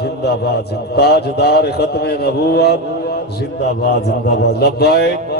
زندہ باد تاجدار ختم نبوت زندہ باد لبائک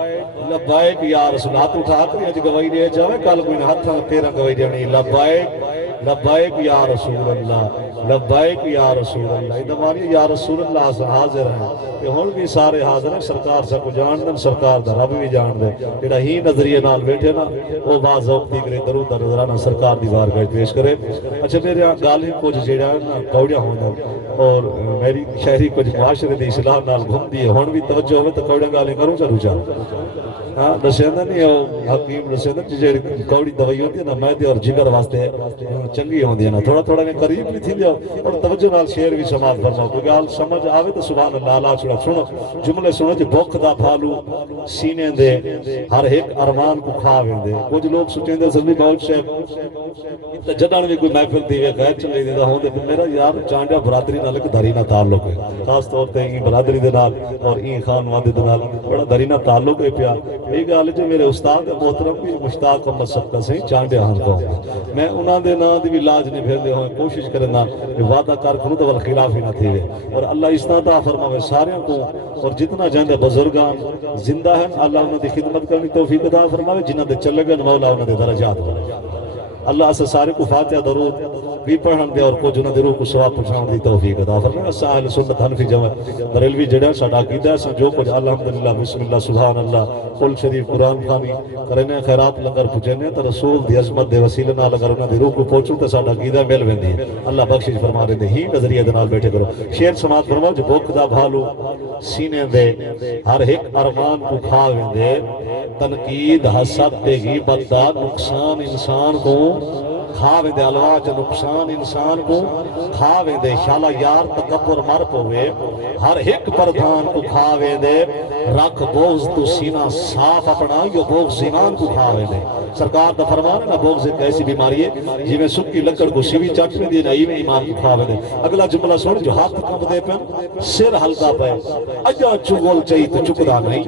لبائک یا رسول ہاتھ اٹھا کر اج گواہی دے جاوے کل کوئی ہاتھ تیرا گواہی دینی لبائک لبائک یا رسول اللہ لبائک یا رسول اللہ ادھماری یا رسول اللہ سے حاضر ہیں کہ ہون بھی سارے حاضر ہیں سرکار سے کو جان دیں سرکار دا رب بھی جان دیں جڑا ہی نظریے نال بیٹھے نا وہ باز ذوق دی کرے درود دا نظرانہ سرکار دی بارگاہ پیش کرے اچھا میرے گال ہی کچھ جڑا نا کوڑیاں ہوں اور میری شہری کچھ معاشرے دی اصلاح نال گھوم دی ہون بھی توجہ ہوئے تو کوڑیاں گالیں کروں چلو چاہ ہاں دسیندہ نہیں ہے حکیم دسیندہ جڑی کوڑی دوائی ہوتی ہے نا میدے اور جگر واسطے چنگی ہوندی ہے نا تھوڑا تھوڑا میں قریب بھی تھی لیا اور توجہ نال شعر بھی سماعت فرماؤ کوئی گال سمجھ آوے تو سبحان اللہ اللہ چھوڑا سنو جملے سنو جی بھوک دا پھالو سینے دے ہر ایک ارمان کو کھا ویندے کچھ لوگ سوچیں دے سبھی بہت شیخ جدان بھی کوئی محفل دی ہے غیر چلے دی ہوں دے میرا یار چانڈیا برادری نال ایک دھرینا تعلق ہے خاص طور تے این برادری دے نال اور این خان وادی دے نال بڑا دھرینا تعلق ہے پیا یہ گل جو میرے استاد محترم بھی مشتاق محمد صدقہ سے چانڈیا ہن کو میں انہاں دے نام دی بھی لاج نہیں پھیردے ہوئے کوشش کرنا کہ وعدہ کر کروں تو خلاف ہی نہ تھی اور اللہ اس طرح عطا فرماوے سارے کو اور جتنا جاندے بزرگان زندہ ہیں اللہ انہاں دی خدمت کرنی توفیق عطا فرماوے جنہاں دے چلے گئے مولا انہاں دے درجات اللہ سے سارے کو فاتحہ درود بھی پڑھن دے اور کو جنہاں دے روح کو ثواب پہنچان دی توفیق عطا فرمائے ساحل سنت حنفی جمع بریلوی جڑا ساڈا عقیدہ ہے جو کچھ الحمدللہ بسم اللہ سبحان اللہ قل شریف قرآن خوانی کرنے خیرات لنگر پوچھنے تو رسول دی عظمت دے وسیلے نال اگر انہاں دی روح کو پہنچوں تو ساڈا عقیدہ مل ویندی ہے اللہ بخشش فرما دے ہی نظریے دے نال بیٹھے کرو شعر سماعت فرماؤ جو بھوک دا بھالو سینے دے ہر ایک ارمان کو کھا ویندے تنقید حسد تے غیبت دا نقصان انسان کو کھا ویندے الواج نقصان انسان کو کھا ویندے شالا یار تکبر مر پوے ہر ایک پردھان کو کھا ویندے رکھ بغض تو سینہ صاف اپنا یہ بغض ایمان کو کھا ویندے سرکار دا فرمان ہے نا بغض ایک ایسی بیماری ہے جی میں سکی لکڑ کو سیوی چاٹ میں دی نئی میں ایمان کو کھا ویندے اگلا جملہ سن جو ہاتھ کم دے پہ سر ہلکا پہ اجا چگول چاہی تو چکدا نہیں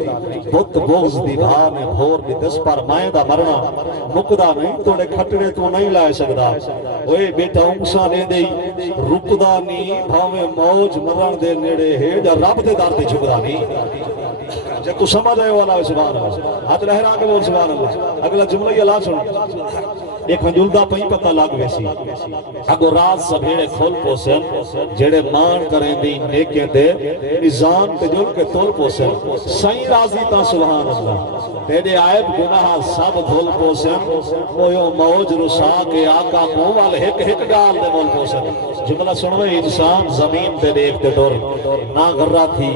بت بغض دی بھا میں بھور دی دس پر مائیں دا مرنا مکدا نہیں توڑے کھٹڑے تو نہیں لائے سکدا اوے بیٹا امسا نے دے رکدا نہیں بھاویں موج مرن دے نیڑے ہے جا رب دے دار دے چکدا نہیں جب تو سمجھ آئے والا ہے سبحان اللہ ہاتھ لہرا کے بول سبحان اللہ اگلا جملہ یہ اللہ سن ایک منجلدہ پہی پتہ لگ ویسی اگو راز سبھیڑے کھول پوسن جڑے مان کریں دی نیکیں دے نظام تجل کے تول پوسن سائیں راضی تا سبحان اللہ تیرے عائب گناہ سب دھول پوسن کوئیو موج رسا کے آقا کو والے ہک ڈال دے بول پوسن جملہ سنوے انسان زمین پہ دیکھتے ڈور نہ غرہ تھی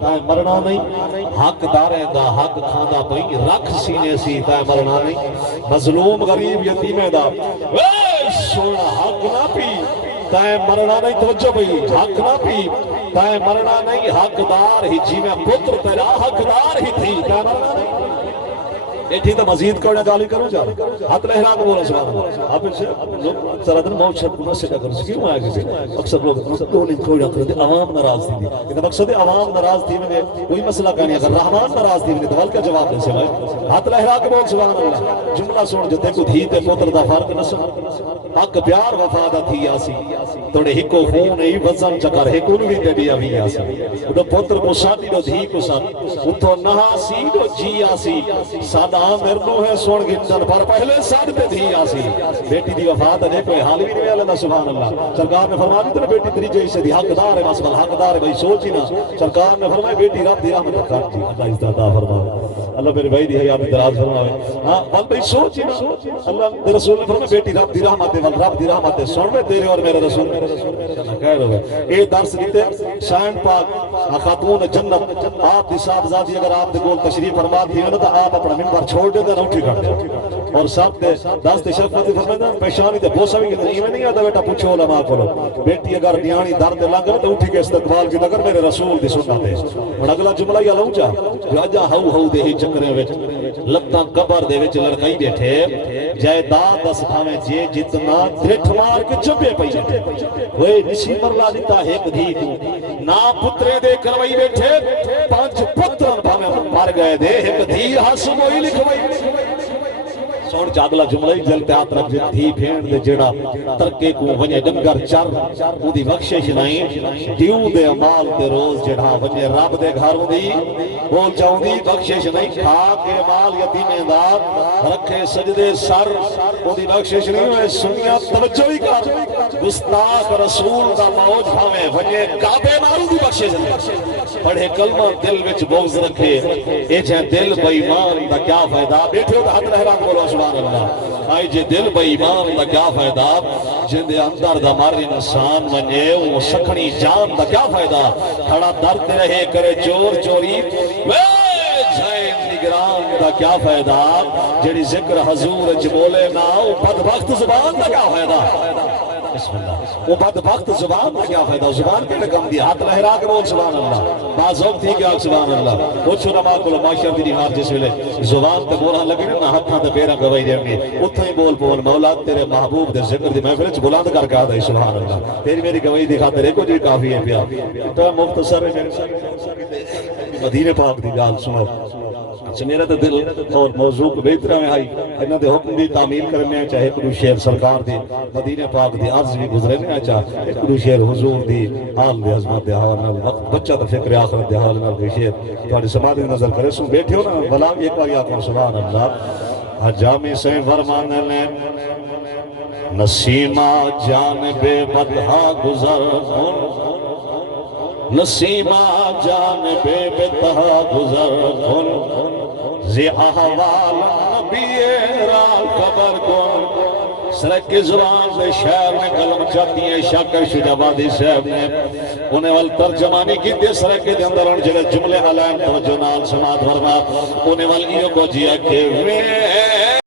تائیں مرنا نہیں حق دارے دا حق کھانا پئی رکھ سینے سی تائیں مرنا نہیں مظلوم غریب یتیمے دا سونا حق نہ پی تائیں مرنا نہیں توجہ پئی حق نہ پی تائیں مرنا نہیں حق دار ہی جی میں پتر تیرا حق دار ہی تھی تائیں مرنا نہیں ایٹھی تو مزید کوڑا گالی کروں جا ہاتھ لہرا کو بولا سبحان اللہ آپ ان سے سرا دن موت شب گناہ سے کیا کرو سکیوں آیا کسی اکثر لوگ دونی کوڑا کرتے عوام ناراض تھی لیکن مقصد عوام ناراض تھی میں کوئی مسئلہ کہانی اگر رحمان ناراض تھی میں دوال کا جواب دیں سے میں ہاتھ لہرا کو بول سبحان اللہ جملہ سن جو تے کو دھیتے پوتر دا فارق نسل حق پیار وفادہ تھی آسی توڑے ہکو خون ای وزن چکر ہکون بھی دے بھی آوی آسی تو پوتر کو ساتھی دو دھی کو ساتھ اتھو نہا سی دو جی آسی سادہ مرنو ہے سوڑ گھنٹن پر پہلے ساتھ پہ دھی آسی بیٹی دی وفادہ دیکھو حال بھی نہیں اللہ سبحان اللہ سرکار نے فرمایا تو بیٹی تری جیسے سے دی حقدار ہے مسئلہ حقدار ہے بھئی سوچی نا سرکار نے فرمایا بیٹی رب دی رحمت رکھا جی اللہ استعداد فرمایا اللہ میرے بھائی دی حیات دراز فرمایا ہاں بل بھئی سوچی نا اللہ دے رسول نے فرمایا بیٹی رب دی رحمت ہے رب دی رحمت ہے سن میں تیرے اور میرے رسول خیر ہوگا اے درس دیتے شاہن پاک خاتون جنت آپ دی صاحبزادی اگر آپ دے گول تشریف فرما دی ہے نا تو آپ اپنا منبر چھوڑ دے دے اٹھی کر دے اور ساتھ دے دست شفقت فرمائے پیشانی دے بوسا بھی کہتے ہیں نہیں آتا بیٹا پوچھو علماء کو بیٹی اگر نیانی درد لگ گئے تو اٹھی کے استقبال کی لگر میرے رسول دی سننا دے اور اگلا جملہ یہ لوں جا جو اجا ہو دے ہی چکرے وچ لگتا قبر دے وچ لڑکائی بیٹھے جائے داد دس کھاویں جے جتنا درٹھ مار کے چپے پئی جاتے وہ نشی مرلا دیتا ایک دھی تو نا پترے دے کروائی بیٹھے پانچ پتران بھاویں مر گئے دے ایک دھی ہاں سموئی لکھوائی سون چاگلا جملہ ہی جلتے ہاتھ رکھ جے تھی پھینڈ دے جڑا ترکے کو ونجے ڈنگر چر او دی بخشش نہیں دیو دے عمال دے روز جڑا ونجے رب دے گھروں دی بول چاہوں دی بخشش نہیں کھا کے مال یتیم دار رکھے سجدے سر او دی بخشش نہیں ہوئے سنیا توجہ ہی کر گستاخ رسول دا موج بھاویں ونجے کعبے مارو دی بخشش نہیں پڑھے کلمہ دل وچ بغض رکھے اے جے دل بے ایمان دا کیا فائدہ بیٹھے ہو حد رحمان بولو سبحان اللہ آئی جے دل بے ایمان دا کیا فائدہ جن دے اندر دا مار انسان ونجے وہ سکھنی جان دا کیا فائدہ کھڑا درد رہے کرے چور چوری وے جائے نگران دا کیا فائدہ جڑی ذکر حضور اچ بولے نا وہ بدبخت زبان دا کیا فائدہ بسم اللہ وہ بدبخت زبان کا کیا فائدہ زبان کے لکم دی ہاتھ لہرا کر بول سبحان اللہ بازوق تھی کیا سبحان اللہ وہ چھوڑا کو معاشر دی نمار جس ویلے زبان تے بولا لگے نا ہاتھاں تے پیراں گواہی دیں گے اتھے ہی بول بول مولا تیرے محبوب دے ذکر دی محفل وچ بلند کر کے آدا سبحان اللہ تیری میری گواہی دی خاطر ایک جی کافی ہے پیا تو مختصر ہے مدینے پاک دی گال سنو میرا تو دل اور موضوع کو بہترہ میں آئی انہوں دے حکم دی تعمیل کرنے چاہے ایک دو شعر سرکار دی مدینہ پاک دی عرض بھی گزرنے چاہے ایک دو شعر حضور دی حال دی عظمت دی حال نال وقت بچہ تا فکر آخرت دی حال نال کوئی شعر تو سماعت نظر کرے سن بیٹھے ہو نا بلا ایک بار یا کون سبحان اللہ حجامی سے فرمان لیں نسیمہ جانب بدہا گزر نسیمہ جانب بدہا گزر زی احوال نبی را خبر کن سرک زبان سے شہر میں کلم چاہتی ہیں شاکر شجابادی صاحب نے انہیں وال ترجمانی کی دے سرک دے اندر ان جگہ جملے علائم توجہ نال سماعت فرما انہیں وال ایو کو جیا کہ